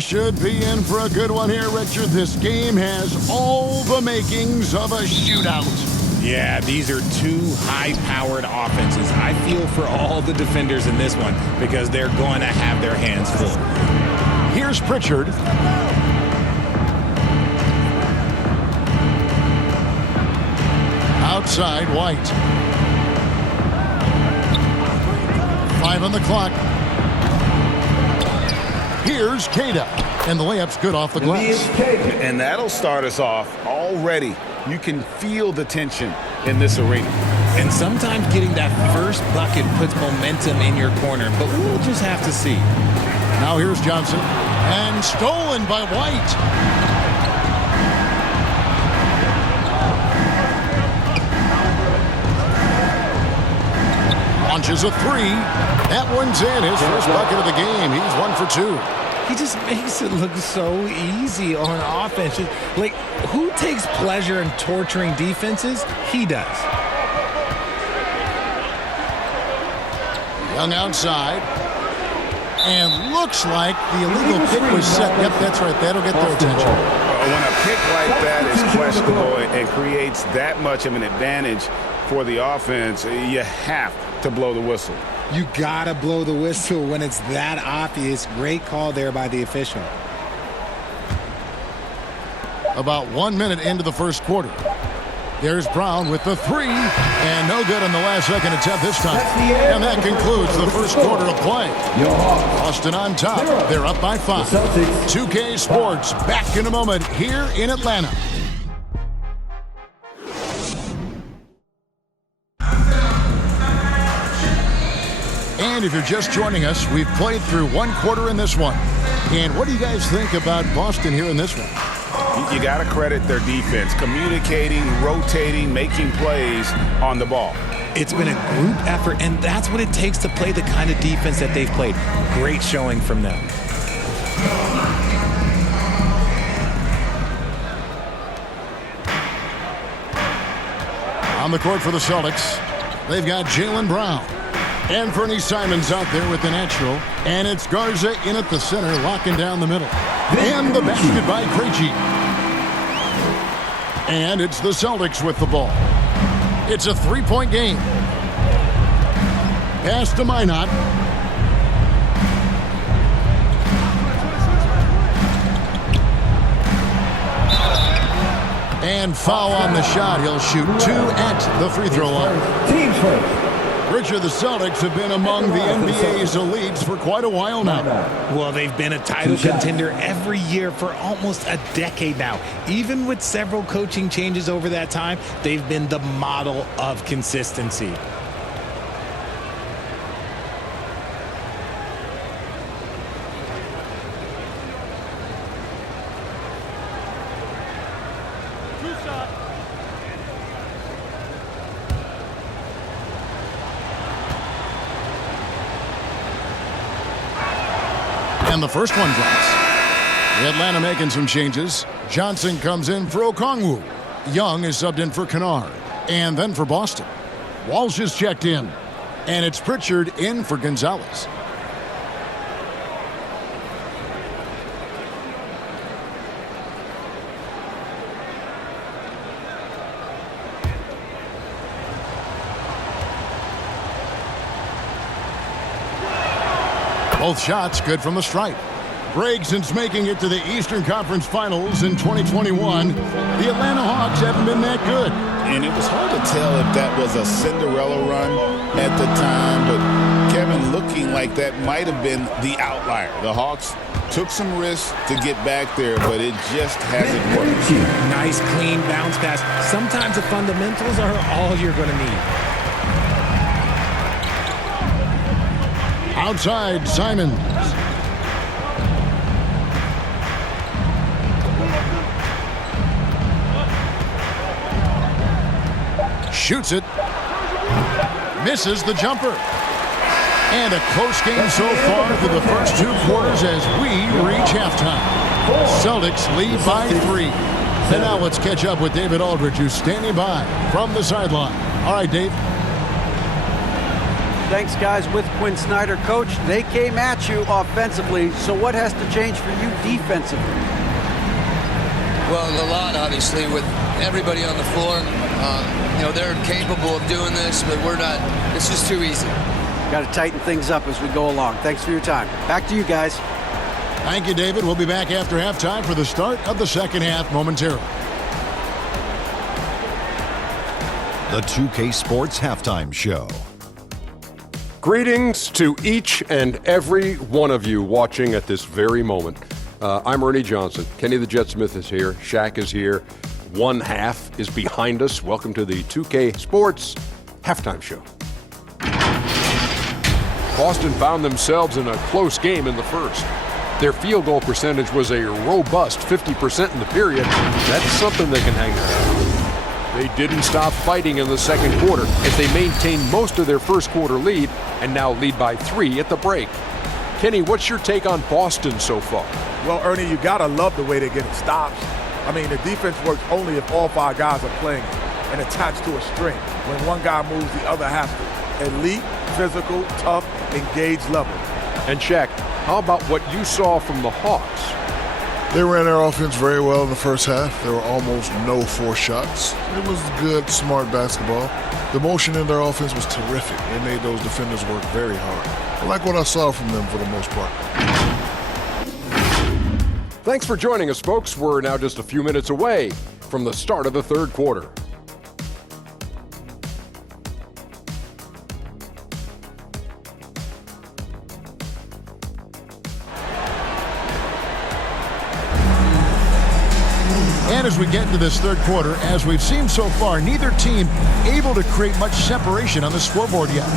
We should be in for a good one here, Richard. This game has all the makings of a shootout. Yeah, these are two high-powered offenses. I feel for all the defenders in this one because they're going to have their hands full. Here's Pritchard. Outside, White. 5 on the clock. Here's Cada. And the layup's good off the glass. And that'll start us off already. You can feel the tension in this arena. And sometimes getting that first bucket puts momentum in your corner, but we'll just have to see. Now here's Johnson. And stolen by White. Launches a three. That one's in. His first bucket of the game. He's 1 for 2. He just makes it look so easy on offense. Like, who takes pleasure in torturing defenses? He does. Young outside. And looks like the illegal pick was set. Yep, that's right. That'll get their attention. When a pick like that is questionable and creates that much of an advantage for the offense, you have to blow the whistle. You gotta blow the whistle when it's that obvious. Great call there by the official. About 1 minute into the first quarter. There's Brown with the three, and no good on the last second attempt this time. And that concludes the first quarter of play. Boston on top. They're up by 5. 2K Sports back in a moment here in Atlanta. And if you're just joining us, we've played through 1 quarter in this one. And what do you guys think about Boston here in this one? You got to credit their defense, communicating, rotating, making plays on the ball. It's been a group effort, and that's what it takes to play the kind of defense that they've played. Great showing from them. On the court for the Celtics, they've got Jaylen Brown. Anfernee Simons out there with the natural. And it's Garza in at the center, locking down the middle. And the basket by Krejci. And it's the Celtics with the ball. It's a 3-point game. Pass to Minot. And foul on the shot. He'll shoot 2 at the free throw line. Team play. Richard, the Celtics have been among the NBA's elites for quite a while now. Well, they've been a title contender every year for almost a decade now. Even with several coaching changes over that time, they've been the model of consistency. And the first one drops. Atlanta making some changes. Johnson comes in for Okongwu. Young is subbed in for Kennard. And then for Boston. Walsh is checked in. And it's Pritchard in for Gonzalez. Both shots good from the stripe. Greg, since making it to the Eastern Conference Finals in 2021, the Atlanta Hawks haven't been that good. And it was hard to tell if that was a Cinderella run at the time, but Kevin, looking like that might have been the outlier. The Hawks took some risks to get back there, but it just hasn't worked. Nice, clean bounce pass. Sometimes the fundamentals are all you're going to need. Outside, Simons. Shoots it. Misses the jumper. And a close game so far for the first 2 quarters as we reach halftime. Celtics lead by 3. And now let's catch up with David Aldridge, who's standing by from the sideline. All right, Dave. Thanks, guys, with Quinn Snyder. Coach, they came at you offensively, so what has to change for you defensively? Well, a lot, obviously, with everybody on the floor. You know, they're capable of doing this, but we're not. It's just too easy. Got to tighten things up as we go along. Thanks for your time. Back to you guys. Thank you, David. We'll be back after halftime for the start of the second half momentarily. The 2K Sports Halftime Show. Greetings to each and every one of you watching at this very moment. I'm Ernie Johnson. Kenny the Jet Smith is here. Shaq is here. One half is behind us. Welcome to the 2K Sports Halftime Show. Boston found themselves in a close game in the first. Their field goal percentage was a robust 50% in the period. That's something they can hang their hat on. They didn't stop fighting in the second quarter as they maintained most of their first quarter lead and now lead by 3 at the break. Kenny, what's your take on Boston so far? Well, Ernie, you gotta love the way they're getting stops. I mean, the defense works only if all 5 guys are playing and attached to a string. When one guy moves, the other has to. Elite, physical, tough, engaged level. And Shaq, how about what you saw from the Hawks? They ran their offense very well in the first half. There were almost no forced shots. It was good, smart basketball. The motion in their offense was terrific. They made those defenders work very hard. I like what I saw from them for the most part. Thanks for joining us, folks. We're now just a few minutes away from the start of the third quarter. And as we get into this third quarter, as we've seen so far, neither team able to create much separation on the scoreboard yet.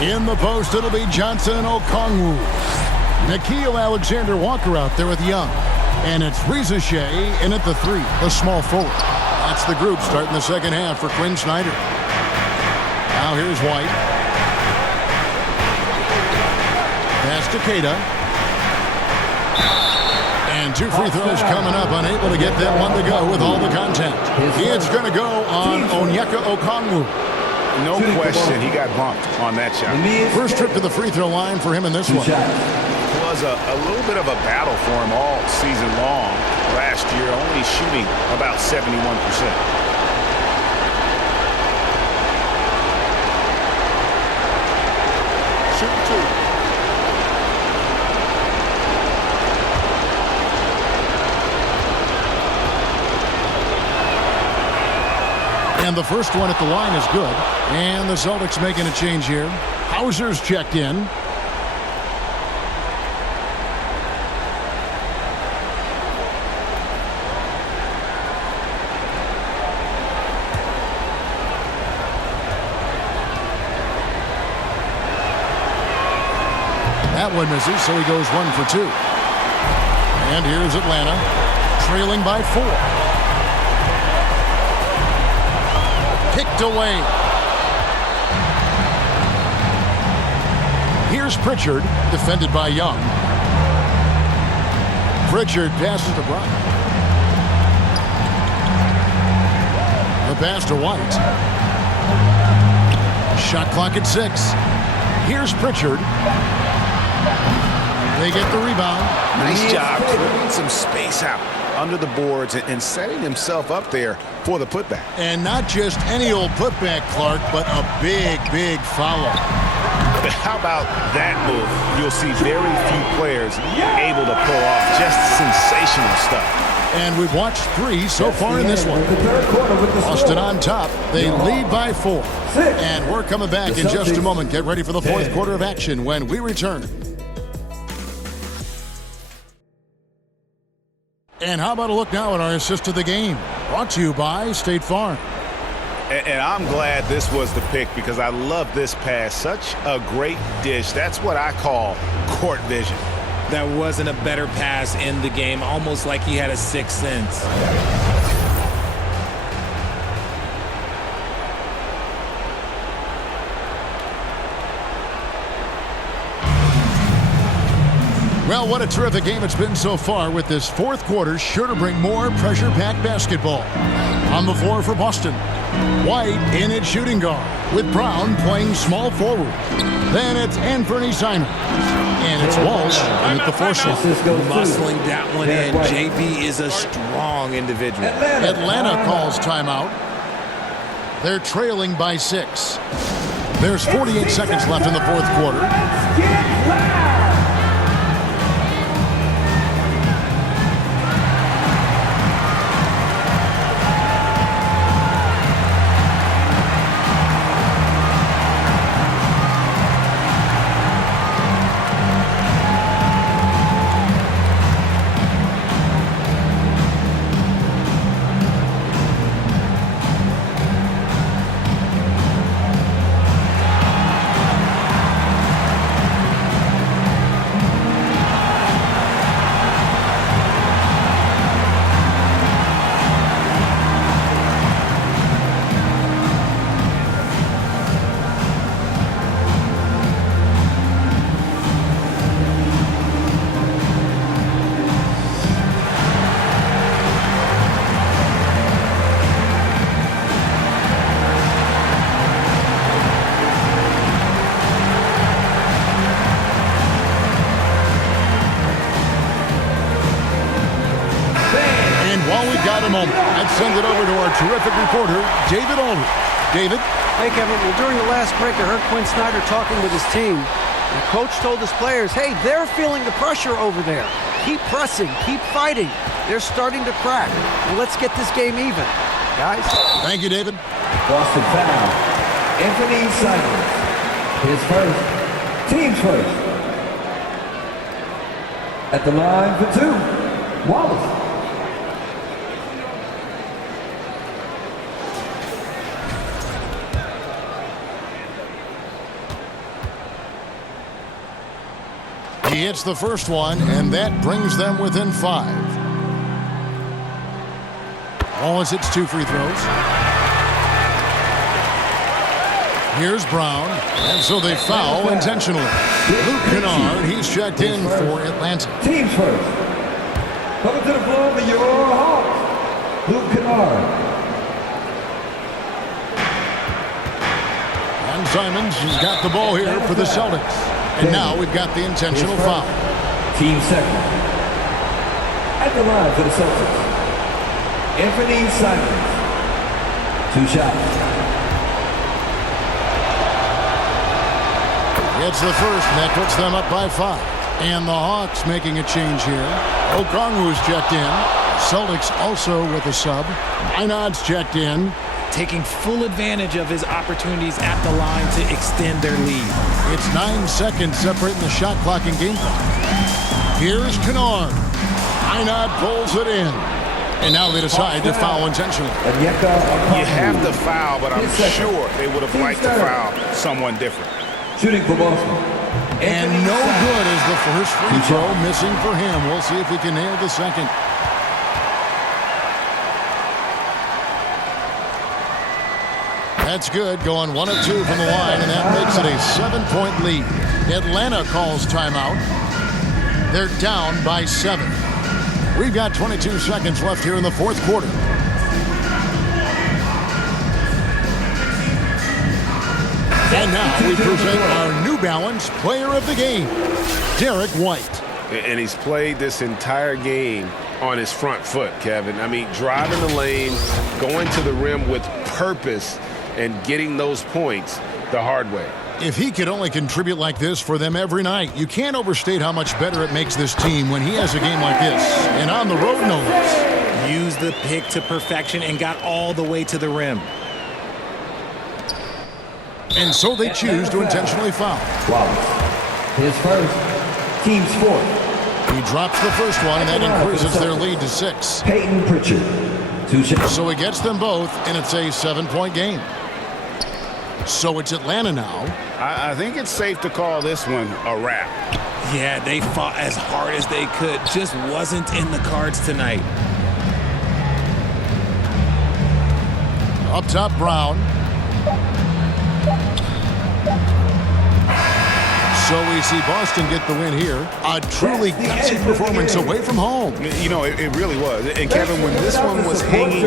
In the post, it'll be Johnson and Okongwu. Nikhil Alexander-Walker out there with Young. And it's Rizachet in at the 3, the small forward. That's the group starting the second half for Quinn Snyder. Now here's White. Pass to Keita. And 2 free throws coming up, unable to get that one to go with all the contact. It's going to go on Onyeka Okongwu. No question, he got bumped on that shot. First trip to the free throw line for him in this one. It was a little bit of a battle for him all season long. Last year, only shooting about 71%. Shoot 2. And the first one at the line is good. And the Celtics making a change here. Hauser's checked in. That one misses, so he goes 1 for 2. And here's Atlanta, trailing by 4. Picked away. Here's Pritchard, defended by Young. Pritchard passes to Bryant. The pass to White. Shot clock at 6. Here's Pritchard. They get the rebound. Nice job clearing some space out under the boards and setting himself up there for the putback. And not just any old putback, Clark, but a big, big foul. How about that move? You'll see very few players able to pull off just sensational stuff. And we've watched 3 so far in this one. Boston on top. They lead by 4. And we're coming back in just a moment. Get ready for the fourth quarter of action when we return. And how about a look now at our assist of the game? Brought to you by State Farm. And I'm glad this was the pick because I love this pass. Such a great dish. That's what I call court vision. That wasn't a better pass in the game, almost like he had a sixth sense. Well, what a terrific game it's been so far, with this fourth quarter sure to bring more pressure-packed basketball. On the floor for Boston, White in at shooting guard, with Brown playing small forward. Then it's Anfernee Simons, and it's Walsh in at the four slot. Muscling that one in. JB is a strong individual. Atlanta calls timeout. They're trailing by 6. There's 48 seconds left in the fourth quarter. Got a moment. I'd send it over to our terrific reporter, David Aldridge. David? Hey, Kevin. Well, during the last break, I heard Quinn Snyder talking with his team. The coach told his players, hey, they're feeling the pressure over there. Keep pressing. Keep fighting. They're starting to crack. Well, let's get this game even, guys. Thank you, David. Boston foul. Anfernee Simons. His first. Team's first. At the line for 2, Wallace. He hits the first one, and that brings them within 5. Wallace hits 2 free throws. Here's Brown, and so they foul intentionally. Luke Kennard, he's checked in for Atlanta. Teams first. Coming to the floor for your Hawks, Luke Kennard. And Simons has got the ball here for the Celtics. And now we've got the intentional foul. Team second. At the line for the Celtics, Anfernee Simons. 2 shots. It's the first, and that puts them up by 5. And the Hawks making a change here. Okongwu's checked in. Celtics also with a sub. Einad's checked in. Taking full advantage of his opportunities at the line to extend their lead. It's 9 seconds separating the shot clock and game clock. Here's Kennard. Einad pulls it in. And now they decide to foul intentionally. You have to foul, but I'm sure they would have liked to foul someone different. Shooting for Boston. And no good is the first free throw, missing for him. We'll see if he can nail the second. That's good, going 1 of 2 from the line, and that makes it a 7-point lead. Atlanta calls timeout. They're down by 7. We've got 22 seconds left here in the fourth quarter. And now we present our New Balance Player of the Game, Derek White. And he's played this entire game on his front foot, Kevin. I mean, driving the lane, going to the rim with purpose, and getting those points the hard way. If he could only contribute like this for them every night, you can't overstate how much better it makes this team when he has a game like this. And on the road, no less. Used the pick to perfection and got all the way to the rim. And so they choose to intentionally foul. Wallace. His first. Team's fourth. He drops the first one, and that increases their lead to 6. Peyton Pritchard. 2 shots. So he gets them both, and it's a 7-point game. So it's Atlanta now. I think it's safe to call this one a wrap. Yeah, they fought as hard as they could. Just wasn't in the cards tonight. Up top, Brown. So we see Boston get the win here. A truly gutsy performance away from home. You know, it really was. And Kevin, when this one was hanging